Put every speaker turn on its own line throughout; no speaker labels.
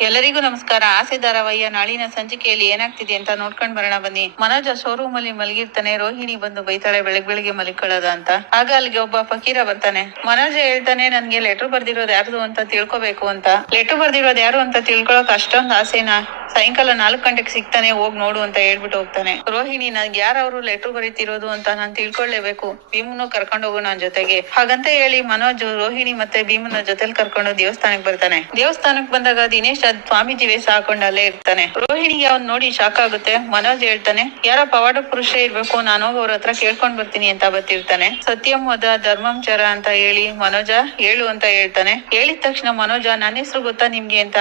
ಎಲ್ಲರಿಗೂ ನಮಸ್ಕಾರ. ಆಸೆ ಧಾರಾವಾಹಿಯ ನಾಳಿನ ಸಂಚಿಕೆಯಲ್ಲಿ ಏನಾಗ್ತಿದೆ ಅಂತ ನೋಡ್ಕೊಂಡ್ ಬರೋಣ ಬನ್ನಿ. ಮನೋಜ ಶೋರೂಮ್ ಅಲ್ಲಿ ಮಲಗಿರ್ತಾನೆ, ರೋಹಿಣಿ ಬಂದು ಬೈತಾಳೆ, ಬೆಳಗ್ ಬೆಳಿಗ್ಗೆ ಮಲಿಕೊಳ್ಳೋದ ಅಂತ. ಆಗ ಅಲ್ಲಿಗೆ ಒಬ್ಬ ಫಕೀರ ಬರ್ತಾನೆ. ಮನೋಜ ಹೇಳ್ತಾನೆ, ನನ್ಗೆ ಲೆಟರ್ ಬರ್ದಿರೋದು ಯಾರ್ದು ಅಂತ ತಿಳ್ಕೊಬೇಕು ಅಂತ. ಲೆಟರ್ ಬರ್ದಿರೋದು ಯಾರು ಅಂತ ತಿಳ್ಕೊಳಕ್ ಅಷ್ಟೊಂದ್ ಆಸೆನಾ? ಸಾಯಂಕಾಲ ನಾಲ್ಕು ಗಂಟೆಗೆ ಸಿಗ್ತಾನೆ, ಹೋಗ್ ನೋಡು ಅಂತ ಹೇಳ್ಬಿಟ್ಟು ಹೋಗ್ತಾನೆ. ರೋಹಿಣಿ ನನ್ಗೆ ಯಾರವ್ರು ಲೆಟರ್ ಬರೀತಿರೋದು ಅಂತ ನಾನ್ ತಿಳ್ಕೊಳ್ಳೇಬೇಕು ಭೀಮನು ಕರ್ಕೊಂಡು ಹೋಗು ನನ್ ಜೊತೆಗೆ. ಹಾಗಂತ ಹೇಳಿ ಮನೋಜ್, ರೋಹಿಣಿ ಮತ್ತೆ ಭೀಮನ ಜೊತೆಲಿ ಕರ್ಕೊಂಡು ದೇವಸ್ಥಾನಕ್ ಬರ್ತಾನೆ. ದೇವಸ್ಥಾನಕ್ ಬಂದಾಗ ದಿನೇಶ್ ಅದ್ ಸ್ವಾಮೀಜಿ ವೇಷ ಅಲ್ಲೇ ಇರ್ತಾನೆ. ರೋಹಿಣಿಗೆ ಅವ್ನ್ ನೋಡಿ ಶಾಕ್ ಆಗುತ್ತೆ. ಮನೋಜ್ ಹೇಳ್ತಾನೆ, ಯಾರ ಪವಾಡ ಪುರುಷ ಇರ್ಬೇಕು, ನಾನು ಅವ್ರ ಹತ್ರ ಕೇಳ್ಕೊಂಡ್ ಬರ್ತೀನಿ ಅಂತ ಬರ್ತಿರ್ತಾನೆ. ಸತ್ಯಂ ವದ ಧರ್ಮಂಚರ ಅಂತ ಹೇಳಿ ಮನೋಜ ಹೇಳು ಅಂತ ಹೇಳ್ತಾನೆ. ಹೇಳಿದ ತಕ್ಷಣ ಮನೋಜ ನನ್ನ ಹೆಸರು ಗೊತ್ತಾ ನಿಮ್ಗೆ? ಅಂತ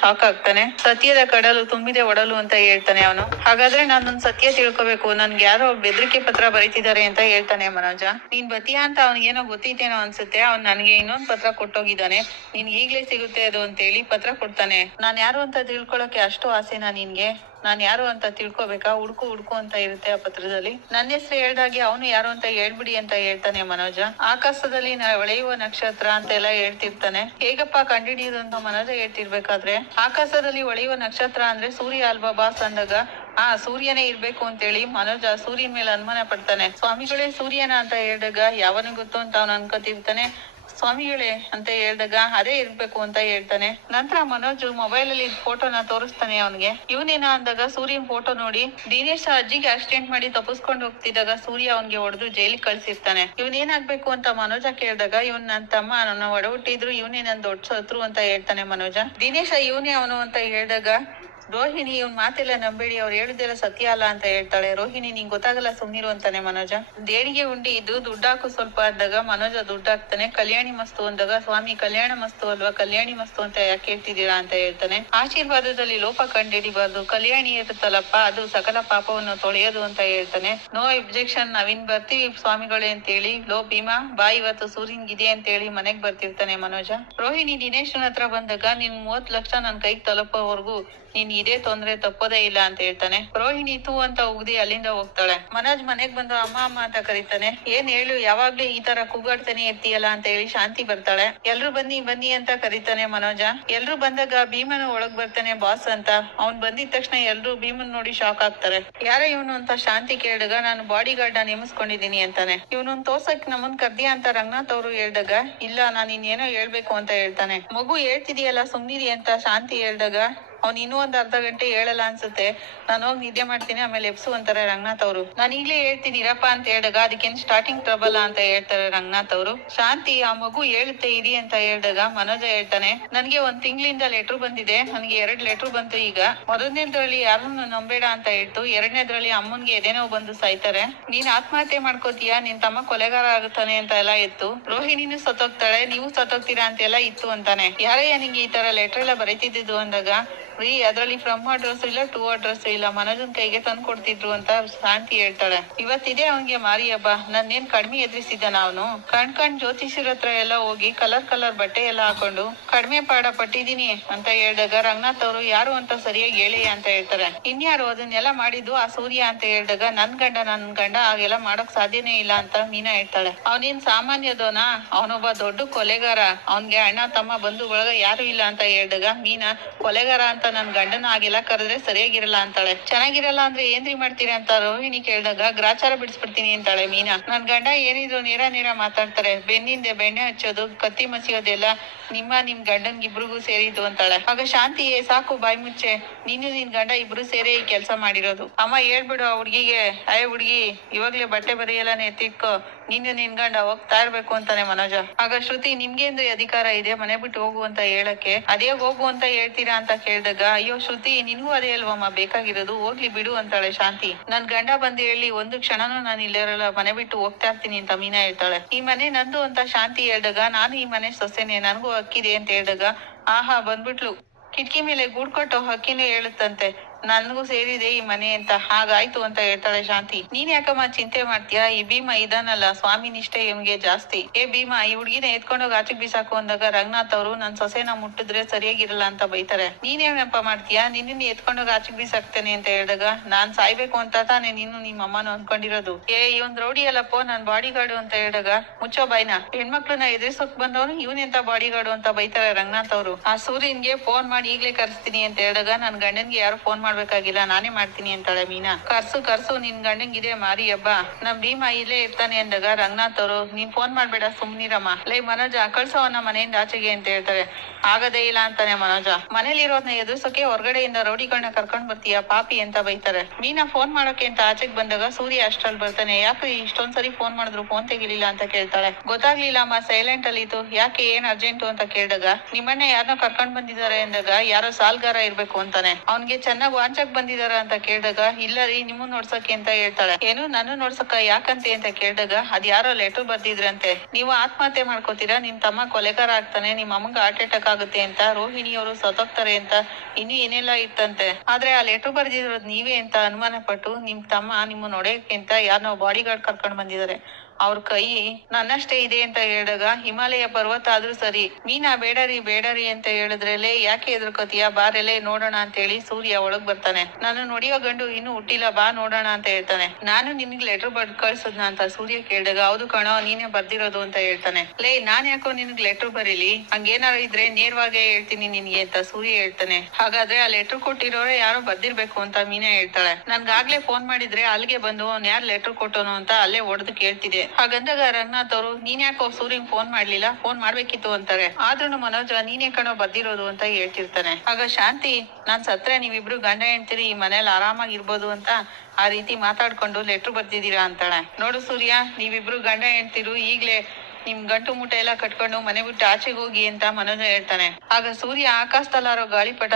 ಶಾಕ್ ಆಗ್ತಾನೆ. ಸತ್ಯದ ಕಡಲು ತುಂಬಿದೆ ಒಡಲು ಅಂತ ಹೇಳ್ತಾನೆ ಅವನು. ಹಾಗಾದ್ರೆ ನಾನೊಂದ್ ಸತ್ಯ ತಿಳ್ಕೊಬೇಕು. ನನ್ಗೆ ಯಾರೋ ಬೆದರಿಕೆ ಪತ್ರ ಬರೀತಿದ್ದಾರೆ ಅಂತ ಹೇಳ್ತಾನೆ ಮನೋಜ. ನೀನ್ ಬತೀಯಾ ಅಂತ ಅವ್ನಿಗೇನೋ ಗೊತ್ತಿತ್ತೇನೋ ಅನ್ಸುತ್ತೆ. ಅವ್ನ್ ನನ್ಗೆ ಇನ್ನೊಂದ್ ಪತ್ರ ಕೊಟ್ಟೋಗಿದ್ದಾನೆ. ನಿನ್ ಈಗ್ಲೇ ಸಿಗುತ್ತೆ ಅದು ಅಂತ ಹೇಳಿ ಪತ್ರ ಕೊಡ್ತಾನೆ. ನಾನ್ ಯಾರು ಅಂತ ತಿಳ್ಕೊಳಕ್ಕೆ ಅಷ್ಟು ಆಸೆನಾ ನಿನ್ಗೆ? ನಾನ್ ಯಾರು ಅಂತ ತಿಳ್ಕೊಬೇಕಾ? ಹುಡ್ಕು ಹುಡ್ಕು ಅಂತ ಇರುತ್ತೆ ಆ ಪತ್ರದಲ್ಲಿ. ನನ್ನ ಹೆಸರು ಹೇಳ್ದಾಗೆ ಅವನು ಯಾರು ಅಂತ ಹೇಳ್ಬಿಡಿ ಅಂತ ಹೇಳ್ತಾನೆ ಮನೋಜ. ಆಕಾಶದಲ್ಲಿ ಹೊಳೆಯುವ ನಕ್ಷತ್ರ ಅಂತೆಲ್ಲ ಹೇಳ್ತಿರ್ತಾನೆ. ಹೇಗಪ್ಪ ಕಂಡಿಡಿಯೋದು ಅಂತ ಮನೋಜ ಹೇಳ್ತಿರ್ಬೇಕಾದ್ರೆ? ಆಕಾಶದಲ್ಲಿ ಹೊಳೆಯುವ ನಕ್ಷತ್ರ ಅಂದ್ರೆ ಸೂರ್ಯ ಅಲ್ವಾ ಬಾಸ್ ಅಂದಾಗ? ಆ, ಸೂರ್ಯನೇ ಇರ್ಬೇಕು ಅಂತೇಳಿ ಮನೋಜ ಸೂರ್ಯನ ಮೇಲೆ ಅನುಮಾನ ಪಡ್ತಾನೆ. ಸ್ವಾಮಿಗಳೇ ಸೂರ್ಯನ ಅಂತ ಹೇಳಿದಾಗ ಯಾವನು ಗೊತ್ತು ಅಂತ ಅವ್ನು ಅನ್ಕೋತಿರ್ತಾನೆ. ಸ್ವಾಮಿಗಳೇ ಅಂತ ಹೇಳ್ದಾಗ ಅದೇ ಇರ್ಬೇಕು ಅಂತ ಹೇಳ್ತಾನೆ. ನಂತರ ಮನೋಜ್ ಮೊಬೈಲ್ ಅಲ್ಲಿ ಫೋಟೋನ ತೋರಿಸ್ತಾನೆ ಅವನಿಗೆ. ಇವನೇನ ಅಂದಾಗ ಸೂರ್ಯನ್ ಫೋಟೋ ನೋಡಿ, ದಿನೇಶ್ ಅಜ್ಜಿಗೆ ಆಕ್ಸಿಡೆಂಟ್ ಮಾಡಿ ತಪ್ಪಿಸ್ಕೊಂಡು ಹೋಗ್ತಿದ್ದಾಗ ಸೂರ್ಯ ಅವನ್ಗೆ ಹೊಡೆದು ಜೈಲಿಗೆ ಕಳ್ಸಿರ್ತಾನೆ. ಇವನ್ ಏನಾಗ್ಬೇಕು ಅಂತ ಮನೋಜ ಕೇಳಿದಾಗ ಇವನ್ ನನ್ನ ತಮ್ಮ ನನ್ನ ಒಡಹುಟ್ಟಿದ್ರು, ಇವನೇ ನನ್ ದೊಡ್ಡ ಶತ್ರು ಅಂತ ಹೇಳ್ತಾನೆ ಮನೋಜ. ದಿನೇಶ ಇವನೇ ಅವನು ಅಂತ ಹೇಳಿದಾಗ ರೋಹಿಣಿ, ಇವನ್ ಮಾತೆಲ್ಲ ನಂಬೇಡಿ, ಅವ್ರು ಹೇಳುದೆಲ್ಲ ಸತ್ಯ ಅಲ್ಲ ಅಂತ ಹೇಳ್ತಾಳೆ. ರೋಹಿಣಿ, ನಿಂಗ್ ಗೊತ್ತಾಗಲ್ಲ ಸುಮ್ನಿರು ಅಂತಾನೆ ಮನೋಜ. ದೇಣಿಗೆ ಉಂಡಿ ಇದ್ದು ದುಡ್ಡಾಕು ಸ್ವಲ್ಪ ಅಂದಾಗ ಮನೋಜ ದುಡ್ಡು ಹಾಕ್ತಾನೆ ಕಲ್ಯಾಣಿ ಮಸ್ತು ಅಂದಾಗ, ಸ್ವಾಮಿ ಕಲ್ಯಾಣ ಮಸ್ತು ಅಲ್ವಾ, ಕಲ್ಯಾಣಿ ಮಸ್ತು ಅಂತ ಯಾಕೆ ಹೇಳ್ತಿದ್ದೀರಾ ಅಂತ ಹೇಳ್ತಾನೆ. ಆಶೀರ್ವಾದದಲ್ಲಿ ಲೋಪ ಕಂಡಿಡಿಬಾರ್ದು, ಕಲ್ಯಾಣಿ ಇರುತ್ತಲ್ಲಪ್ಪ, ಅದು ಸಕಲ ಪಾಪವನ್ನು ತೊಳೆಯೋದು ಅಂತ ಹೇಳ್ತಾನೆ. ನೋ ಎಬ್ಜೆಕ್ಷನ್ ನವೀನ್ ಬರ್ತೀವಿ ಸ್ವಾಮಿಗಳೇ ಅಂತ ಹೇಳಿ ಲೋ ಭೀಮಾ, ಬಾ ಇವತ್ತು, ಸೂರ್ಯನ್ಗ್ ಇದೆ ಅಂತ ಹೇಳಿ ಮನೆಗ್ ಬರ್ತಿರ್ತಾನೆ ಮನೋಜ. ರೋಹಿಣಿ, ದಿನೇಶನ್ ಹತ್ರ ಬಂದಾಗ, ನಿನ್ ಮೂವತ್ ಲಕ್ಷ ನನ್ ಕೈಗ್ ತಲುಪೋವರೆಗೂ ನೀನ್ ಇದೇ ತೊಂದ್ರೆ ತಪ್ಪೋದೇ ಇಲ್ಲ ಅಂತ ಹೇಳ್ತಾನೆ. ರೋಹಿಣಿ ತೂ ಅಂತ ಉಗ್ದಿ ಅಲ್ಲಿಂದ ಹೋಗ್ತಾಳೆ. ಮನೋಜ್ ಮನೆಗ್ ಬಂದು ಅಮ್ಮ ಅಮ್ಮ ಅಂತ ಕರೀತಾನೆ. ಏನ್ ಹೇಳು, ಯಾವಾಗ್ಲೂ ಈ ತರ ಕೂಗಾಡ್ತಾನೆ ಇರ್ತೀಯಲ್ಲ ಅಂತ ಹೇಳಿ ಶಾಂತಿ ಬರ್ತಾಳೆ. ಎಲ್ರು ಬನ್ನಿ ಬನ್ನಿ ಅಂತ ಕರೀತಾನೆ ಮನೋಜ. ಎಲ್ರು ಬಂದಾಗ ಭೀಮನ ಒಳಗ್ ಬರ್ತಾನೆ ಬಾಸ್ ಅಂತ. ಅವ್ನ್ ಬಂದಿದ ತಕ್ಷಣ ಎಲ್ರು ಭೀಮನ್ ನೋಡಿ ಶಾಕ್ ಆಗ್ತಾರೆ. ಯಾರ ಇವನು ಅಂತ ಶಾಂತಿ ಕೇಳಿದಾಗ ನಾನು ಬಾಡಿ ಗಾರ್ಡ್ ನೇಮಿಸ್ಕೊಂಡಿದೀನಿ ಅಂತಾನೆ. ಇವನನ್ ತೋರ್ಸಕ್ ನಮ್ಮನ್ ಕರ್ದಿಯಾ ಅಂತ ರಂಗನಾಥ್ ಅವರು ಹೇಳ್ದಾಗ, ಇಲ್ಲ, ನಾನ್ ಇನ್ನೇನೋ ಹೇಳ್ಬೇಕು ಅಂತ ಹೇಳ್ತಾನೆ. ಮಗು ಹೇಳ್ತಿದೀಯಲ್ಲ ಸುಮ್ನಿರಿ ಅಂತ ಶಾಂತಿ ಹೇಳ್ದಾಗ ಅವ್ನ್ ಇನ್ನೂ ಒಂದ್ ಅರ್ಧ ಗಂಟೆ ಹೇಳಲ್ಲ ಅನ್ಸುತ್ತೆ. ನಾನು ಹೋಗಿ ನಿದ್ದೆ ಮಾಡ್ತೀನಿ, ಆಮೇಲೆ ಎಪ್ಸು ಅಂತಾರೆ ರಂಗನಾಥ್ ಅವರು. ನಾನು ಈಗ್ಲೇ ಹೇಳ್ತೀನಿ, ಇರಪ್ಪ ಅಂತ ಹೇಳಿದಾಗ ಏನ್ ಸ್ಟಾರ್ಟಿಂಗ್ ಟ್ರಬಲ್ ಅಂತ ಹೇಳ್ತಾರೆ ರಂಗನಾಥ್ ಅವರು. ಶಾಂತಿ, ಆ ಮಗು ಹೇಳುತ್ತೆ, ಇರಿ ಅಂತ ಹೇಳಿದಾಗ ಮನೋಜ ಹೇಳ್ತಾನೆ, ನನ್ಗೆ ಒಂದ್ ತಿಂಗಳಿಂದ ಲೆಟರ್ ಬಂದಿದೆ, ನನ್ಗೆ ಎರಡ್ ಲೆಟರ್ ಬಂತು ಈಗ. ಮೊದಲನೇದ್ರಲ್ಲಿ ಯಾರನ್ನು ನಂಬೇಡ ಅಂತ ಹೇಳ್ತು, ಎರಡನೇದ್ರಲ್ಲಿ ಅಮ್ಮನ್ಗೆ ಎದೆನೋ ಬಂದು ಸಾಯ್ತಾರೆ. ನೀನ್ ಆತ್ಮಹತ್ಯೆ ಮಾಡ್ಕೋತೀಯಾ? ನಿನ್ ತಮ್ಮ ಕೊಲೆಗಾರ ಆಗುತ್ತಾನೆ ಅಂತ ಎಲ್ಲ ಇತ್ತು ರೋಹಿಣಿನೂ ಸತ್ತೋಗ್ತಾಳೆ, ನೀವು ಸತ್ತೋಗ್ತೀರಾ ಅಂತೆಲ್ಲ ಇತ್ತು ಅಂತಾನೆ. ಯಾರಯ್ಯ ನಿಂಗೆ ಈ ತರ ಲೆಟರ್ ಎಲ್ಲ ಬರೀತಿದ್ದು ಅಂದಾಗ? ರೀ ಅದ್ರಲ್ಲಿ ಫ್ರಮ್ ಅಡ್ರೆಸ್ ಇಲ್ಲ ಟು ಅಡ್ರೆಸ್ ಇಲ್ಲ. ಮನೋಜನ್ ಕೈಗೆ ತಂದು ಕೊಡ್ತಿದ್ರು ಅಂತ ಶಾಂತಿ ಹೇಳ್ತಾಳೆ. ಇವತ್ತಿದೆ ಅವನ್ಗೆ ಮಾರಿ ಹಬ್ಬ ನನ್ನೇನ್ ಕಡಿಮೆ ಎದುರಿಸಿದ್ದಾನ ಅವನು? ಕಣ್ ಕಣ್ ಜ್ಯೋತಿಷರ ಹತ್ರ ಎಲ್ಲ ಹೋಗಿ ಕಲರ್ ಕಲರ್ ಬಟ್ಟೆ ಎಲ್ಲ ಹಾಕೊಂಡು, ಕಡಿಮೆ ಪಾಡ ಪಟ್ಟಿದೀನಿ ಅಂತ ಹೇಳಿದಾಗ ರಂಗನಾಥ್ ಅವರು, ಯಾರು ಅಂತ ಸರಿಯಾಗಿ ಹೇಳಿ ಅಂತ ಹೇಳ್ತಾರೆ. ಇನ್ಯಾರು ಅದನ್ನೆಲ್ಲ ಮಾಡಿದ್ದು ಆ ಸೂರ್ಯ ಅಂತ ಹೇಳಿದಾಗ, ನನ್ ಗಂಡ ನನ್ ಗಂಡ ಹಾಗೆಲ್ಲ ಮಾಡಕ್ ಸಾಧ್ಯನೇ ಇಲ್ಲ ಅಂತ ಮೀನಾ ಹೇಳ್ತಾಳೆ. ಅವನೇನ್ ಸಾಮಾನ್ಯದೋನ ಅವನೊಬ್ಬ ದೊಡ್ಡ ಕೊಲೆಗಾರ. ಅವನ್ಗೆ ಅಣ್ಣ, ತಮ್ಮ ಬಂಧು ಬಳಗ ಯಾರು ಇಲ್ಲ ಅಂತ ಹೇಳಿದಾಗ ಮೀನಾ, ಕೊಲೆಗಾರ ಅಂತ ನನ್ ಗಂಡನ ಹಾಗೆಲ್ಲ ಕರೆದ್ರೆ ಸರಿಯಾಗಿರಲ್ಲ ಅಂತಾಳೆ. ಚೆನ್ನಾಗಿರಲ್ಲ ಅಂದ್ರೆ ಏನ್ರಿ ಮಾಡ್ತೀರಿ ಅಂತ ರೋಹಿಣಿ ಕೇಳಿದಾಗ ಗ್ರಾಚಾರ ಬಿಡಿಸ್ಬಿಡ್ತೀನಿ ಅಂತಾಳೆ ಮೀನಾ. ನನ್ ಗಂಡ ಏನಿದ್ರು ನೇರ ನೇರ ಮಾತಾಡ್ತಾರೆ. ಬೆನ್ನಿಂದೆ ಬೆಣ್ಣೆ ಹಚ್ಚೋದು ಕತ್ತಿ ಮಸಿಯೋದೆಲ್ಲ ನಿಮ್ಮ ನಿಮ್ ಗಂಡನ್ ಇಬ್ರಿಗೂ ಸೇರಿದ್ದು ಅಂತಾಳೆ. ಆಗ ಶಾಂತಿಯೇ "ಏ, ಸಾಕು ಬಾಯಿ ಮುಚ್ಚೆ. ನೀನು ನಿನ್ ಗಂಡ ಇಬ್ರು ಸೇರಿ ಈ ಕೆಲ್ಸ ಮಾಡಿರೋದು. ಅಮ್ಮ ಹೇಳ್ಬಿಡು ಆ ಹುಡ್ಗಿಗೆ ಅಯ್ಯ ಹುಡ್ಗಿ ಇವಾಗ್ಲೇ ಬಟ್ಟೆ ಬರೆಯಲ್ಲ ಎತ್ತಿಟ್ಕೋ. ನೀನು ನಿನ್ ಗಂಡ ಹೋಗ್ತಾ ಇರ್ಬೇಕು ಅಂತಾನೆ ಮನೋಜ. ಆಗ ಶ್ರುತಿ ನಿಮ್ಗೇಂದು ಅಧಿಕಾರ ಇದೆ, ಮನೆ ಬಿಟ್ಟು ಹೋಗು ಅಂತ ಹೇಳಕ್ಕೆ. ಅದೇ ಹೋಗು ಅಂತ ಹೇಳ್ತೀರಾ ಅಂತ ಕೇಳ್ದಾಗ, ಅಯ್ಯೋ ಶ್ರುತಿ, ನಿನ್ಗೂ ಅದೇ ಅಲ್ವಮ್ಮ ಬೇಕಾಗಿರೋದು? ಹೋಗ್ಲಿ ಬಿಡು ಅಂತಾಳೆ ಶಾಂತಿ. ನನ್ ಗಂಡ ಬಂದು ಹೇಳಿ, ಒಂದು ಕ್ಷಣನೂ ನಾನು ಇಲ್ಲಿರಲ್ಲ ಮನೆ ಬಿಟ್ಟು ಹೋಗ್ತಾ ಇರ್ತೀನಿ ಅಂತ ಮೀನಾ ಹೇಳ್ತಾಳೆ. ಈ ಮನೆ ನಂದು ಅಂತ ಶಾಂತಿ ಹೇಳ್ದಾಗ, ನಾನು ಈ ಮನೆ ಸೊಸೆನೆ, ನನ್ಗೂ ಹಕ್ಕಿದೆ ಅಂತ ಹೇಳ್ದಾಗ, ಆಹಾ, ಬಂದ್ಬಿಟ್ಲು. ಕಿಟಕಿ ಮೇಲೆ ಗೂಡ್ಕೊಟ್ಟು ಹಕ್ಕಿನೇ ಹೇಳುತ್ತಂತೆ. ನನ್ಗೂ ಸೇರಿದೆ ಈ ಮನೆ ಅಂತ. ಹಾಗಾಯ್ತು ಅಂತ ಹೇಳ್ತಾಳೆ ಶಾಂತಿ. ನೀನ್ ಯಾಕಮ್ಮ ಚಿಂತೆ ಮಾಡ್ತೀಯಾ? ಈ ಭೀಮ ಇದಾನಲ್ಲ, ಸ್ವಾಮಿ ನಿಷ್ಠೆ ಇವ್ಗೆ ಜಾಸ್ತಿ. ಏ ಭೀಮ, ಈ ಹುಡುಗಿನ ಎತ್ಕೊಂಡೋಗಿ ಆಚೆಗ್ ಬಿಸಾಕು ಅಂದಾಗ ರಂಗನಾಥ್ ಅವರು ನನ್ ಸೊಸೆನ ಮುಟ್ಟಿದ್ರೆ ಸರಿಯಾಗಿರಲ್ಲ ಅಂತ ಬೈತಾರೆ. ನೀನೇನಪ್ಪ ಮಾಡ್ತೀಯಾ? ನಿನ್ನ ಎತ್ಕೊಂಡೋಗಿ ಆಚೆಗ್ ಬಿಸಾಕ್ತೇನೆ ಅಂತ ಹೇಳಿದಾಗ ನಾನ್ ಸಾಯ್ಬೇಕು ಅಂತ ತಾನೇ ನೀನು ನಿಮ್ಮ ಅಮ್ಮನ ಅನ್ಕೊಂಡಿರೋದು. ಏ ಇವನ್ ರೌಡಿ ಅಲ್ಲಪ್ಪೋ, ನಾನ್ ಬಾಡಿ ಗಾರ್ಡು ಅಂತ ಹೇಳಿದಾಗ, ಮುಚ್ಚೋ ಬಾಯ್ನ. ಹೆಣ್ಮಕ್ಳನ್ನ ಎದುರಿಸೋಕ್ ಬಂದವನು ಇವನೆಂತ ಬಾಡಿ ಗಾರ್ಡು ಅಂತ ಬೈತಾರೆ ರಂಗನಾಥ್ ಅವರು. ಆ ಸೂರ್ಯನ್ಗೆ ಫೋನ್ ಮಾಡಿ ಈಗ್ಲೇ ಕರೆಸ್ತೀನಿ ಅಂತ ಹೇಳಿದಾಗ ನನ್ ಗಂಡನ್ಗೆ ಯಾರು ಫೋನ್ ಮಾಡ್ಬೇಕಾಗಿಲ್ಲ ನಾನೇ ಮಾಡ್ತೀನಿ ಅಂತಾಳೆ ಮೀನಾ. ಕರ್ಸು ಕರ್ಸು, ನಿನ್ ಗಂಡಂಗಿದೆ ಮಾರಿ ಹಬ್ಬ ನಮ್ ಭೀಮ ಇಲ್ಲೇ ಇರ್ತಾನೆ ಅಂದಾಗ ರಂಗನಾಥ್ ಅವರು, ನೀನ್ ಫೋನ್ ಮಾಡ್ಬೇಡ ಸುಮ್ನಿರಮ್ಮ. ಲೈ ಮನೋಜ ಕಳ್ಸೋವನ್ನ ಮನೆಯಿಂದ ಆಚೆಗೆ ಅಂತ ಹೇಳ್ತಾರೆ. ಆಗದೇ ಇಲ್ಲ ಅಂತಾನೆ ಮನೋಜ. ಮನೇಲಿ ಇರೋದ್ನ ಎದುರ್ಸೋಕೆ ಹೊರಗಡೆಯಿಂದ ರೌಡಿಗಳನ್ನ ಕರ್ಕೊಂಡ್ ಬರ್ತೀಯ ಪಾಪಿ ಅಂತ ಬೈತಾರೆ. ಮೀನಾ ಫೋನ್ ಮಾಡೋಕೆ ಅಂತ ಆಚೆಗೆ ಬಂದಾಗ ಸೂರ್ಯ ಅಷ್ಟ್ರಲ್ಲಿ ಬರ್ತಾನೆ, ಯಾಕೆ ಇಷ್ಟೊಂದ್ಸರಿ ಫೋನ್ ಮಾಡಿದ್ರು, ಫೋನ್ ತೆಗಿಲಿಲ್ಲ ಅಂತ ಕೇಳ್ತಾಳೆ. ಗೊತ್ತಾಗ್ಲಿಲ್ಲ ಅಮ್ಮ ಸೈಲೆಂಟ್ ಅಲ್ಲಿ ಇತ್ತು ಯಾಕೆ ಏನ್ ಅರ್ಜೆಂಟು ಅಂತ ಕೇಳಿದಾಗ ನಿಮ್ಮನ್ನ ಯಾರನ್ನ ಕರ್ಕೊಂಡ್ ಬಂದಿದ್ದಾರೆ ಅಂದಾಗ, ಯಾರೋ ಸಾಲ್ಗಾರ ಇರ್ಬೇಕು ಅಂತಾನೆ. ಅವ್ನ್ಗೆ ಚೆನ್ನಾಗ್ ವಾಂಚಕ್ ಬಂದಿದಾರ ಅಂತ ಕೇಳಿದಾಗ, ಇಲ್ಲ ರೀ ನಿಮ್ಮ ನೋಡ್ಸಕ್ಕೆ ಅಂತ ಹೇಳ್ತಾಳೆ. ಏನು ನಾನು ನೋಡ್ಸಕ್ಕ ಯಾಕಂತೆ ಅಂತ ಕೇಳಿದಾಗ, ಅದ್ ಯಾರೋ ಲೆಟರ್ ಬರ್ದಿದ್ರಂತೆ. ನೀವು ಆತ್ಮಹತ್ಯೆ ಮಾಡ್ಕೋತೀರಾ? ನಿಮ್ ತಮ್ಮ ಕೊಲೆಗಾರ ಆಗ್ತಾನೆ ನಿಮ್ ಅಮ್ಮಂಗ ಹಾರ್ಟ್ ಅಟ್ಯಾಕ್ ಆಗುತ್ತೆ ಅಂತ ರೋಹಿಣಿ ಅವರು ಸತ್ತೋಗ್ತಾರೆ ಅಂತ ಇನ್ನು ಏನೆಲ್ಲ ಇತ್ತಂತೆ. ಆದ್ರೆ ಆ ಲೆಟರ್ ಬರ್ದಿರೋದ್ ನೀವೇ ಅಂತ ಅನುಮಾನ ಪಟ್ಟು ನಿಮ್ ತಮ್ಮ ನಿಮ್ಮ ಹೊಡೆಯಕ್ಕೆ ಅಂತ ಯಾರನ್ನೋ ಬಾಡಿ ಗಾರ್ಡ್ ಕರ್ಕೊಂಡ್ ಬಂದಿದ್ದಾರೆ. ಅವ್ರ ಕೈ, ನನ್ನಷ್ಟೇ ಇದೆ ಅಂತ ಹೇಳಿದಾಗ, ಹಿಮಾಲಯ ಪರ್ವತ ಆದ್ರೂ ಸರಿ, ಮೀನಾ ಬೇಡರಿ ಬೇಡರಿ ಅಂತ ಹೇಳಿದ್ರಲ್ಲೇ ಯಾಕೆ ಎದುರ್ಕೋತೀಯ ಬಾರೆಲೆ ನೋಡೋಣ ಅಂತ ಹೇಳಿ ಸೂರ್ಯ ಒಳಗ್ ಬರ್ತಾನೆ. ನಾನು ನೋಡಿಯೋ ಗಂಡು ಇನ್ನು ಹುಟ್ಟಿಲ್ಲ, ಬಾ ನೋಡೋಣ ಅಂತ ಹೇಳ್ತಾನೆ. ನಾನು ನಿನ್ಗೆ ಲೆಟರ್ ಬರ್ ಕಳ್ಸದ್ನ ಅಂತ ಸೂರ್ಯ ಕೇಳಿದಾಗ, ಹೌದು ಕಣೋ, ನೀನೇ ಬರ್ದಿರೋದು ಅಂತ ಹೇಳ್ತಾನೆ. ಲೇ, ನಾನ್ ಯಾಕೋ ನಿನ್ಗ್ ಲೆಟರ್ ಬರೀಲಿ? ಹಂಗೇನಾರು ಇದ್ರೆ ನೇರವಾಗೇ ಹೇಳ್ತೀನಿ ನಿನ್ಗೆ ಅಂತ ಸೂರ್ಯ ಹೇಳ್ತಾನೆ. ಹಾಗಾದ್ರೆ ಆ ಲೆಟರ್ ಕೊಟ್ಟಿರೋರೆ ಯಾರೋ ಬರ್ದಿರ್ಬೇಕು ಅಂತ ಮೀನಾ ಹೇಳ್ತಾಳೆ. ನನ್ಗಾಗ್ಲೇ ಫೋನ್ ಮಾಡಿದ್ರೆ ಅಲ್ಲಿಗೆ ಬಂದು ಅವ್ನ್ ಯಾರ್ ಲೆಟರ್ ಕೊಟ್ಟೋನು ಅಂತ ಅಲ್ಲೇ ಹೊಡೆದು ಕೇಳ್ತಿದೆ ಹಾಗಂದಾಗ ಗಂಧಗಾರನ್ನ ತವರು ನೀನ್ ಯಾಕೋ ಸೂರ್ಯಂಗ್ ಫೋನ್ ಮಾಡ್ಲಿಲ್ಲ? ಫೋನ್ ಮಾಡ್ಬೇಕಿತ್ತು ಅಂತಾರೆ. ಆದ್ರೂನು ಮನೋಜ, ನೀನೇ ಕಣೋ ಬಂದಿರೋದು ಅಂತ ಹೇಳ್ತಿರ್ತಾನೆ. ಆಗ ಶಾಂತಿ, ನಾನ್ ಸತ್ರೆ, ನೀವಿಬ್ರು ಗಂಡ ಹೆಂಡ್ತೀರಿ, ಈ ಮನೇಲಿ ಆರಾಮಾಗಿ ಇರ್ಬೋದು ಅಂತ ಆ ರೀತಿ ಮಾತಾಡ್ಕೊಂಡು ಲೆಟ್ರ್ ಬರ್ದಿದ್ದೀರಾ ಅಂತಾಳೆ. ನೋಡು ಸೂರ್ಯ, ನೀವಿಬ್ರು ಗಂಡ ಹೆಂಡ್ತಿರು, ಈಗ್ಲೇ ನಿಮ್ ಗಂಟು ಮೂಟ ಎಲ್ಲ ಕಟ್ಕೊಂಡು ಮನೆ ಬಿಟ್ಟು ಆಚೆಗೆ ಹೋಗಿ ಅಂತ ಮನೋಜ ಹೇಳ್ತಾನೆ. ಆಗ ಸೂರ್ಯ ಆಕಾಶದಲ್ಲಾರೋ ಗಾಳಿಪಟ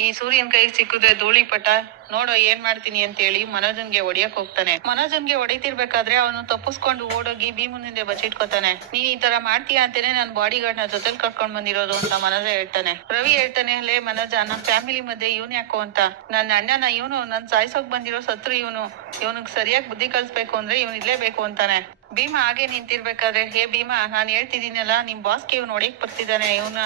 ಈ- ಸೂರ್ಯನ್ ಕೈ ಸಿಕ್ಕಿದ್ರೆ ಧೂಳಿಪಟ ನೋಡೋ, ಏನ್ ಮಾಡ್ತೀನಿ ಅಂತ ಹೇಳಿ ಮನೋಜನ್ಗೆ ಹೊಡಿಯಕ್ ಹೋಗ್ತಾನೆ. ಮನೋಜನ್ಗೆ ಹೊಡಿತಿರ್ಬೇಕಾದ್ರೆ ಅವನು ತಪ್ಪಿಸ್ಕೊಂಡು ಓಡೋಗಿ ಭೀಮನ್ ಹಿಂದೆ ಬಚ್ಚಿಟ್ಕೋತಾನೆ ನೀನ್ ಈ ತರ ಮಾಡ್ತೀಯ ಅಂತಾನೆ ನನ್ ಬಾಡಿ ಗಾರ್ಡ್ನ ಜೊತೆ ಕರ್ಕೊಂಡ್ ಬಂದಿರೋದು ಅಂತ ಮನೋಜ ಹೇಳ್ತಾನೆ. ರವಿ ಹೇಳ್ತಾನೆ, ಲೇ ಮನೋಜ ನನ್ ಫ್ಯಾಮಿಲಿ ಮಧ್ಯೆ ಇವನ್ ಯಾಕೋ ಅಂತ. ನನ್ನ ಅಣ್ಣನ ಇವನು, ನನ್ ಸಾಯ್ಸೋಕ್ ಬಂದಿರೋ ಸತ್ರು ಇವನು. ಇವನಿಗ್ ಸರಿಯಾಗಿ ಬುದ್ಧಿ ಕಲ್ಸ್ಬೇಕು ಅಂದ್ರೆ ಇವನ್ ಇಲ್ಲೇ ಬೇಕು ಅಂತಾನೆ. ಭೀಮ ಹಾಗೆ ನಿಂತಿರ್ಬೇಕಾದ್ರೆ, ಹೇ ಭೀಮ, ನಾನ್ ಹೇಳ್ತಿದ್ದೀನಲ್ಲ, ನಿಮ್ ಬಾಸ್ಗೆ ಇವ್ನು ಹೊಡಿಯಕ್ ಬರ್ತಿದ್ದಾನೆ, ಇವನ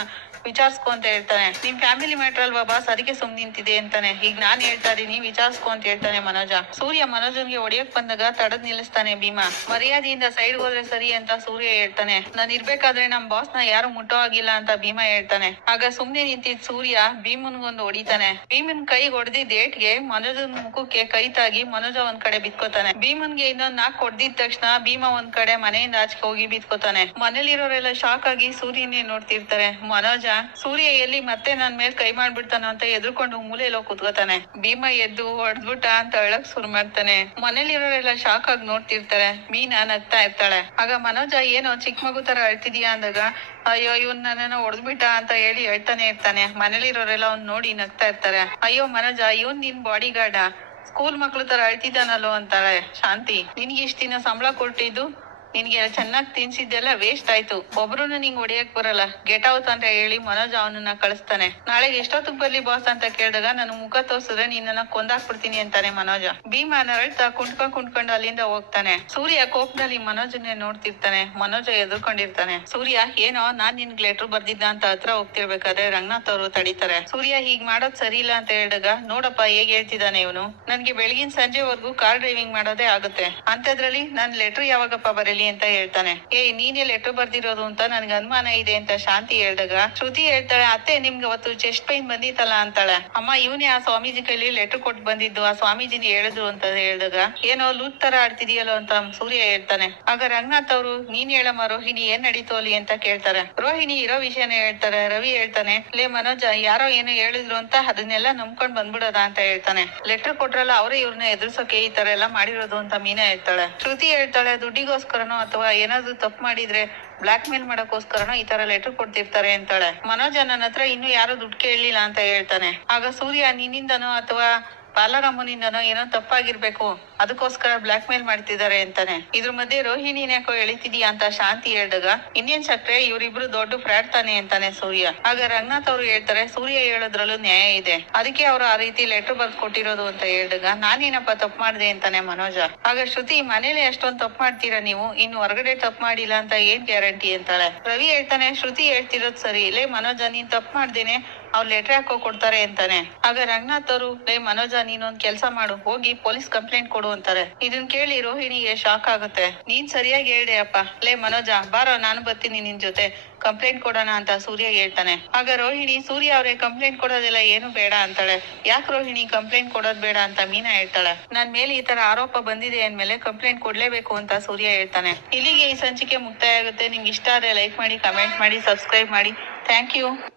ವಿಚಾರಿಸ್ಕೊ ಅಂತ ಹೇಳ್ತಾನೆ. ನಿಮ್ ಫ್ಯಾಮಿಲಿ ಮ್ಯಾಟರ್ ಅಲ್ವಾ ಬಾಸ್? ಅದಕ್ಕೆ ಸುಮ್ ನಿಂತಿದೆ ಅಂತಾನೆ. ಈಗ ನಾನ್ ಹೇಳ್ತಾ ಇದೀನಿ ವಿಚಾರಿಸ್ಕೊ ಅಂತ ಹೇಳ್ತಾನೆ ಮನೋಜ. ಸೂರ್ಯ ಮನೋಜನ್ಗೆ ಒಡೆಯಕ್ ಬಂದಾಗ ತಡದ್ ನಿಲ್ಲಿಸ್ತಾನೆ ಭೀಮ. ಮರ್ಯಾದೆಯಿಂದ ಸೈಡ್ ಹೋದ್ರೆ ಸರಿ ಅಂತ ಸೂರ್ಯ ಹೇಳ್ತಾನೆ. ನಾನ್ ಇರ್ಬೇಕಾದ್ರೆ ನಮ್ ಬಾಸ್ನ ಯಾರು ಮುಟ್ಟೋ ಆಗಿಲ್ಲ ಅಂತ ಭೀಮ ಹೇಳ್ತಾನೆ. ಆಗ ಸುಮ್ನೆ ನಿಂತಿದ್ ಸೂರ್ಯ ಭೀಮನ್ಗೊಂದು ಹೊಡಿತಾನೆ. ಭೀಮನ್ ಕೈಗೆ ಹೊಡೆದಿದ್ ಏಟ್ಗೆ ಮನೋಜನ್ ಮುಖಕ್ಕೆ ಕೈ ತಾಗಿ ಮನೋಜ ಒಂದ್ ಕಡೆ ಬಿತ್ಕೋತಾನೆ ಭೀಮನ್ಗೆ ಇನ್ನೊಂದ್ ನಾಕ್ ಹೊಡೆದಿದ ತಕ್ಷಣ ಭೀಮ ಒಂದ್ ಕಡೆ ಮನೆಯಿಂದ ಆಚೆಗೆ ಹೋಗಿ ಬಿತ್ಕೋತಾನೆ ಮನೇಲಿರೋರೆಲ್ಲ ಶಾಕ್ ಆಗಿ ಸೂರ್ಯನೇ ನೋಡ್ತಿರ್ತಾರೆ. ಮನೋಜ ಸೂರ್ಯ ಎಲ್ಲಿ ಮತ್ತೆ ನನ್ ಮೇಲ್ ಕೈ ಮಾಡ್ಬಿಡ್ತಾನೋ ಅಂತ ಎದ್ರುಕೊಂಡು ಮೂಲೆಯಲ್ಲಿ ಕುತ್ಕೋತಾನೆ. ಭೀಮ ಎದ್ದು ಹೊಡೆದ್ಬಿಟ್ಟ ಅಂತ ಅಳಕ್ ಶುರು ಮಾಡ್ತಾನೆ. ಮನೇಲಿರೋರೆಲ್ಲ ಶಾಕ್ ಆಗಿ ನೋಡ್ತಿರ್ತಾರೆ. ಮೀನಾ ನಗ್ತಾ ಇರ್ತಾಳೆ. ಆಗ ಮನೋಜ, ಏನೋ ಚಿಕ್ಕ ಮಗು ತರ ಅಳ್ತಿದ್ಯಾ? ಅಂದಾಗ, ಅಯ್ಯೋ, ಇವ್ನ್ ನನ್ನನ್ನ ಹೊಡೆದ್ಬಿಟ್ಟ ಅಂತ ಹೇಳಿ ಹೇಳ್ತಾನೆ ಇರ್ತಾನೆ. ಮನೇಲಿರೋರೆಲ್ಲ ಅವ್ನ್ ನೋಡಿ ನಗ್ತಾ ಇರ್ತಾರೆ. ಅಯ್ಯೋ, ಮನೋಜ, ಇವನ್ ನಿನ್ ಬಾಡಿ ಗಾರ್ಡ ಸ್ಕೂಲ್ ಮಕ್ಳು ತರ ಅಳ್ತಿದ್ದಾನಲ್ಲೋ ಅಂತಾಳೆ ಶಾಂತಿ, ನಿನ್ಗೆ ಇಷ್ಟ ದಿನ ಸಂಬಳ ಕೊಟ್ಟಿದ್ದು? ನಿನ್ಗೆ ಚೆನ್ನಾಗ್ ತಿನ್ಸಿದ್ದೆಲ್ಲ ವೇಸ್ಟ್ ಆಯ್ತು. ಒಬ್ರುನು ನಿಂಗ್ ಹೊಡಿಯಕ್ ಬರಲ್ಲ. ಗೆಟ್ ಔಟ್ ಅಂತ ಹೇಳಿ ಮನೋಜ್ ಅವನನ್ನ ಕಳಿಸ್ತಾನೆ. ನಾಳೆಗೆ ಎಷ್ಟೊತ್ತಿಗೆ ಬರ್ಲಿ ಬಾಸ್ ಅಂತ ಕೇಳಿದಾಗ ನಾನು ಮುಖ ತೋರ್ಸಿದ್ರೆ ನಿನ್ನ ಕೊಂದಾಕ್ಬಿಡ್ತೀನಿ ಅಂತಾನೆ ಮನೋಜ. ಭೀಮ ನರಳ್ತಾ ಕುಂಟ್ಕೊಂಡ್ ಕುಂಟ್ಕೊಂಡು ಅಲ್ಲಿಂದ ಹೋಗ್ತಾನೆ. ಸೂರ್ಯ ಕೋಪದಲ್ಲಿ ಮನೋಜನ್ನೇ ನೋಡ್ತಿರ್ತಾನೆ. ಮನೋಜ ಎದುರ್ಕೊಂಡಿರ್ತಾನೆ. ಸೂರ್ಯ, ಏನೋ, ನಾನ್ ನಿನ್ಗ್ ಲೆಟರ್ ಬರ್ದಿದ್ದ ಅಂತ ಹತ್ರ ಹೋಗ್ತಿರ್ಬೇಕಾದ್ರೆ ರಂಗನಾಥ್ ಅವರು ತಡಿತಾರೆ. ಸೂರ್ಯ ಹೀಗ್ ಮಾಡೋದ್ ಸರಿ ಇಲ್ಲ ಅಂತ ಹೇಳಿದಾಗ, ನೋಡಪ್ಪ, ಹೇಗ್ ಹೇಳ್ತಿದ್ದಾನೆ ಇವನು? ನನ್ಗೆ ಬೆಳಗಿನ ಸಂಜೆವರೆಗೂ ಕಾರ್ ಡ್ರೈವಿಂಗ್ ಮಾಡೋದೇ ಆಗುತ್ತೆ. ಅಂತದ್ರಲ್ಲಿ ನಾನ್ ಲೆಟರ್ ಯಾವಾಗಪ್ಪ ಬರೀಲಿ? ಅಂತ ಹೇಳ್ತಾನೆ. ಏ, ನೀನೇ ಲೆಟರ್ ಬರ್ದಿರೋದು ಅಂತ ನನ್ಗೆ ಅನುಮಾನ ಇದೆ ಅಂತ ಶಾಂತಿ ಹೇಳ್ದಾಗ, ಶ್ರುತಿ ಹೇಳ್ತಾಳೆ, ಅತ್ತೆ, ನಿಮ್ಗೆ ಅವತ್ತು ಚೆಸ್ಟ್ ಪೈನ್ ಬಂದಿತ್ತಲ್ಲ ಅಂತಾಳೆ. ಅಮ್ಮ, ಇವನೇ ಆ ಸ್ವಾಮೀಜಿ ಕೈಲಿ ಲೆಟರ್ ಕೊಟ್ಟು ಬಂದಿದ್ದು, ಆ ಸ್ವಾಮೀಜಿನ ಹೇಳಿದ್ರು ಅಂತ ಹೇಳಿದಾಗ, ಏನೋ ಲೂತ್ ತರ ಆಡ್ತಿದೀಯಲ್ಲೋ ಅಂತ ಸೂರ್ಯ ಹೇಳ್ತಾನೆ. ಆಗ ರಂಗನಾಥ್ ಅವರು, ನೀನ್ ಹೇಳಮ್ಮ, ರೋಹಿಣಿ ಏನ್ ನಡೀತು ಅಲ್ಲಿ? ಅಂತ ಕೇಳ್ತಾರೆ. ರೋಹಿಣಿ ಇರೋ ವಿಷಯನೇ ಹೇಳ್ತಾರೆ. ರವಿ ಹೇಳ್ತಾನೆ, ಲೇ, ಮನೋಜ, ಯಾರೋ ಏನೋ ಹೇಳಿದ್ರು ಅಂತ ಅದನ್ನೆಲ್ಲ ನಂಬ್ಕೊಂಡ್ ಬಂದ್ಬಿಡೋದ? ಅಂತ ಹೇಳ್ತಾನೆ. ಲೆಟರ್ ಕೊಟ್ರಲ್ಲ, ಅವರೇ ಇವ್ರನ್ನ ಎದುರ್ಸೋಕೆ ಈ ತರ ಎಲ್ಲ ಮಾಡಿರೋದು ಅಂತ ಮೀನಾ ಹೇಳ್ತಾಳೆ. ಶ್ರುತಿ ಹೇಳ್ತಾಳೆ, ದುಡ್ಡಿಗೋಸ್ಕರನೋ ಅಥವಾ ಏನಾದ್ರು ತಪ್ಪು ಮಾಡಿದ್ರೆ ಬ್ಲಾಕ್ ಮೇಲ್ ಮಾಡಕ್ಕೋಸ್ಕರನೋ ಈ ತರ ಲೆಟರ್ ಕೊಡ್ತಿರ್ತಾರೆ ಅಂತಾಳೆ. ಮನೋಜ್ ನನ್ನ ಹತ್ರ ಇನ್ನು ಯಾರು ದುಡ್ಡು ಕೇಳಲಿಲ್ಲ ಅಂತ ಹೇಳ್ತಾನೆ. ಆಗ ಸೂರ್ಯ ನಿನ್ನಿಂದನೋ ಅಥವಾ ಬಾಲರಾಮನಿಂದನೋ ಏನೋ ತಪ್ಪಾಗಿರ್ಬೇಕು, ಅದಕ್ಕೋಸ್ಕರ ಬ್ಲಾಕ್ ಮೇಲ್ ಮಾಡ್ತಿದ್ದಾರೆ ಅಂತಾನೆ. ಇದ್ರ ಮಧ್ಯೆ ರೋಹಿಣಿ ಯಾಕೋ ಎಳಿತಿದ್ಯಾ ಅಂತ ಶಾಂತಿ ಹೇಳ್ದಾಗ, ಇಂಡಿಯನ್ ಸಕ್ರೆ ಇವ್ರಿಬ್ರು ದೊಡ್ಡ ಫ್ರಾಡ್ ತಾನೆ ಅಂತಾನೆ ಸೂರ್ಯ. ಆಗ ರಂಗನಾಥ್ ಅವ್ರು ಹೇಳ್ತಾರೆ, ಸೂರ್ಯ ಹೇಳೋದ್ರಲ್ಲೂ ನ್ಯಾಯ ಇದೆ. ಅದಕ್ಕೆ ಅವ್ರು ಆ ರೀತಿ ಲೆಟರ್ ಬರ್ದ್ ಕೊಟ್ಟಿರೋದು ಅಂತ ಹೇಳಿದಾಗ, ನಾನೇನಪ್ಪ ತಪ್ಪು ಮಾಡ್ದೆ ಅಂತಾನೆ ಮನೋಜ. ಆಗ ಶ್ರುತಿ, ಮನೇಲಿ ಅಷ್ಟೊಂದ್ ತಪ್ಪು ಮಾಡ್ತೀರಾ ನೀವು? ಇನ್ನು ಹೊರಗಡೆ ತಪ್ಪು ಮಾಡಿಲ್ಲ ಅಂತ ಏನ್ ಗ್ಯಾರಂಟಿ ಅಂತಾಳೆ. ರವಿ ಹೇಳ್ತಾನೆ, ಶ್ರುತಿ ಹೇಳ್ತಿರೋದ್ ಸರಿ. ಇಲ್ಲೇ ಮನೋಜ, ನೀನ್ ತಪ್ಪು ಮಾಡ್ದೇನೆ. ಅವ್ರು ಲೆಟರ್ ಹಾಕೋ ಕೊಡ್ತಾರೆ ಅಂತಾನೆ. ಆಗ ರಂಗನಾಥ್ ಅವರು ಲೇ ಮನೋಜ, ನೀನೊಂದ್ ಕೆಲ್ಸ ಮಾಡು, ಹೋಗಿ ಪೊಲೀಸ್ ಕಂಪ್ಲೇಂಟ್ ಕೊಡು ಅಂತಾರೆ. ಇದನ್ ಕೇಳಿ ರೋಹಿಣಿಗೆ ಶಾಕ್ ಆಗುತ್ತೆ. ನೀನ್ ಸರಿಯಾಗಿ ಹೇಳಿ ಅಪ್ಪ. ಲೇ ಮನೋಜ, ಬಾರೋ, ನಾನು ಬರ್ತೀನಿ ನಿನ್ ಜೊತೆ. ಕಂಪ್ಲೇಂಟ್ ಕೊಡೋಣ ಅಂತ ಸೂರ್ಯ ಹೇಳ್ತಾನೆ. ಆಗ ರೋಹಿಣಿ, ಸೂರ್ಯ ಅವ್ರೆ, ಕಂಪ್ಲೇಂಟ್ ಕೊಡೋದಿಲ್ಲ ಏನು ಬೇಡ ಅಂತಾಳೆ. ಯಾಕೆ ರೋಹಿಣಿ ಕಂಪ್ಲೇಂಟ್ ಕೊಡೋದ್ ಬೇಡ ಅಂತ ಮೀನಾ ಹೇಳ್ತಾಳೆ. ನನ್ ಮೇಲೆ ಈ ತರ ಆರೋಪ ಬಂದಿದೆ ಅಂದ್ಮೇಲೆ ಕಂಪ್ಲೇಂಟ್ ಕೊಡ್ಲೇಬೇಕು ಅಂತ ಸೂರ್ಯ ಹೇಳ್ತಾನೆ. ಇಲ್ಲಿಗೆ ಈ ಸಂಚಿಕೆ ಮುಕ್ತಾಯ ಆಗುತ್ತೆ. ನಿಮ್ಗೆ ಇಷ್ಟ ಆದ್ರೆ ಲೈಕ್ ಮಾಡಿ, ಕಮೆಂಟ್ ಮಾಡಿ, ಸಬ್ಸ್ಕ್ರೈಬ್ ಮಾಡಿ. Thank you.